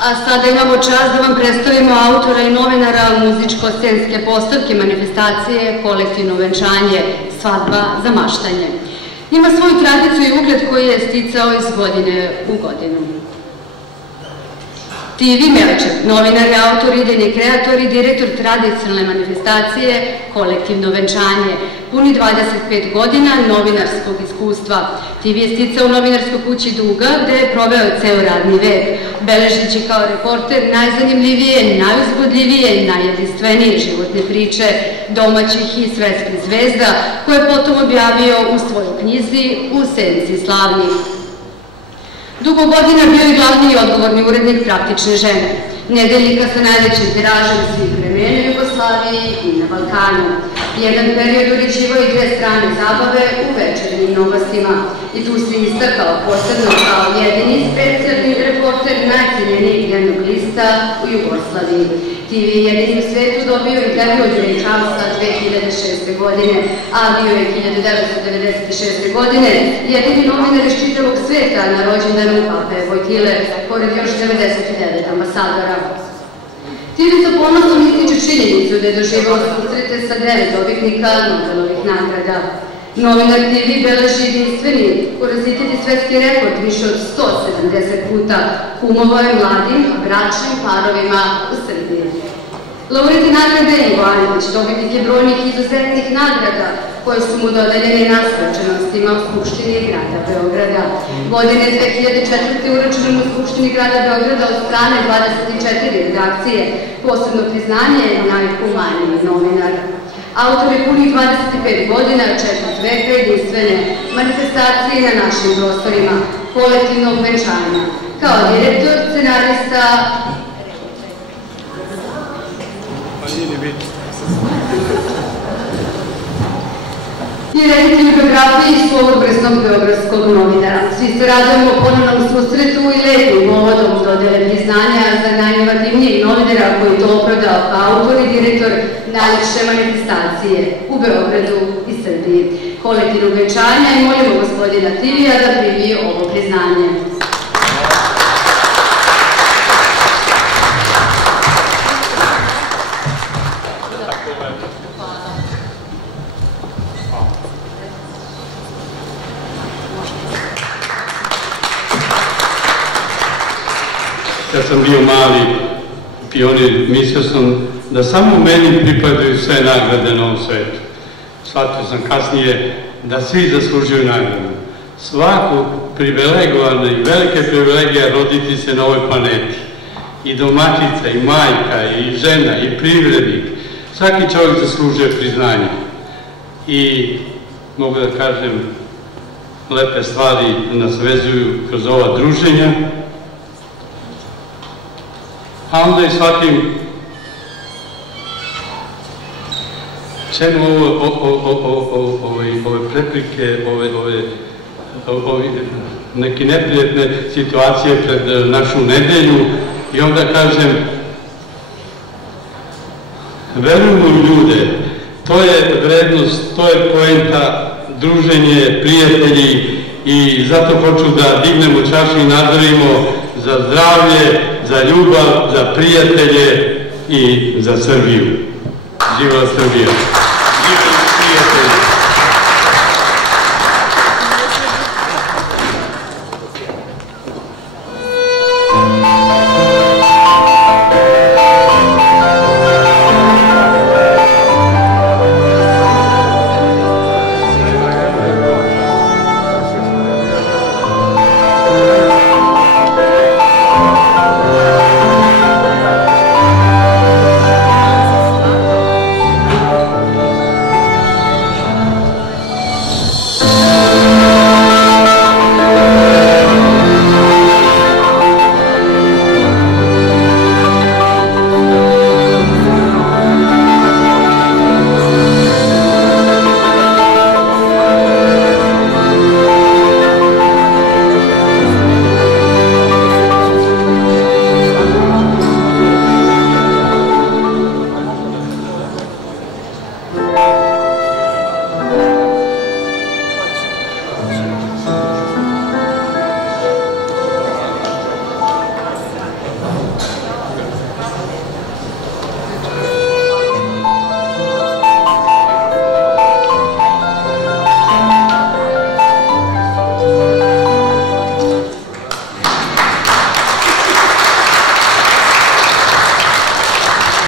A sada imamo čast da vam predstavimo autora i novinara muzičko-scenske postavke manifestacije Kolektivno venčanje, svadba za maštanje. Ima svoju tradiciju i ugled koji je sticao iz godine u godinu. TV Melčev, novinar, autor, idejni kreator i direktor tradicionalne manifestacije Kolektivno venčanje. Puni 25 godina novinarskog iskustva. TV je sticao u novinarskoj kući Duga, gde je proveo ceo radni vek, beležići kao reporter najzanimljivije, najuzbudljivije i najjedinstvenije životne priče domaćih i svetskih zvezda, koje je potom objavio u svojoj knjizi U senci slavnih. Dugo godina bio je glavni i odgovorni urednik Praktične žene, nedeljnika sa najvećim tiražem svih vremena u Jugoslaviji i na Balkanu. Jedan period uređivao i dve strane zabave u večernjim novostima i tu se istakao posebno kao jedini specijalni reporter najcenjenijeg dnevnog lista u Jugoslaviji. TV je jedini u svetu dobio i Vojvodine Čausa 2006. godine, a bio je 1996. godine jedini novinar iz čitavog sveta na rođendanu Pape Vojtile, pored još 99 ambasadora. TV sa ponosom ističe činjenicu da je doživao susrete sa 9 dobitnika Nobelovih nagrada. Novinar TV beleži jedinstveni porazititi svetski rekord više od 170 puta, kumovao je mladim bračnim parovima u Srbiji. Laureati nagrade Ivo Andrić, dobitnik je brojnih izuzetnih nagrada koje su mu dodeljene na svečanostima u Skupštini grada Beograda. Godine 2004. uručeno u Skupštini grada Beograda od strane 24 redakcije, posebno priznanje je najhumaniji novinar. Autor je punih 25 godina, četvrt veka jedinstvene manifestacije na našim prostorima, kolektivnog venčanja. Kao direktor, scenarista i reditelj biografije slovobresnog beogradskog novinara. Svi se radujemo ponovnom susretu i lepim povodom dodele priznanja za najinovativnijeg novinara koji je to oprodao kao autor i direktor najljepše manifestacije u Beogradu i Srbiji. Kolektivnog venčanja i molimo gospodina Tivija da primi ovo priznanje. Kad sam bio mali pionir, mislio sam da samo meni pripadaju sve nagrade na ovom svetu. Shvatio sam kasnije da svi zaslužuju nagradu. Svako privilegovano i velike privilegija roditi se na ovoj planeti. I domaćica, i majka, i žena, i privrednik. Svaki čovjek zaslužuje priznanje. I mogu da kažem, lepe stvari nas vezuju kroz ova druženja. A onda i shvatim čemu ove preprike, neke neprijatne situacije pred našu nedelju i onda kažem, verujemo u ljude, to je vrednost, to je poenta, druženje, prijatelji i zato hoću da dignemo čašu i nazdravimo za zdravlje, za ljubav, za prijatelje i za Srbiju. Živela Srbija!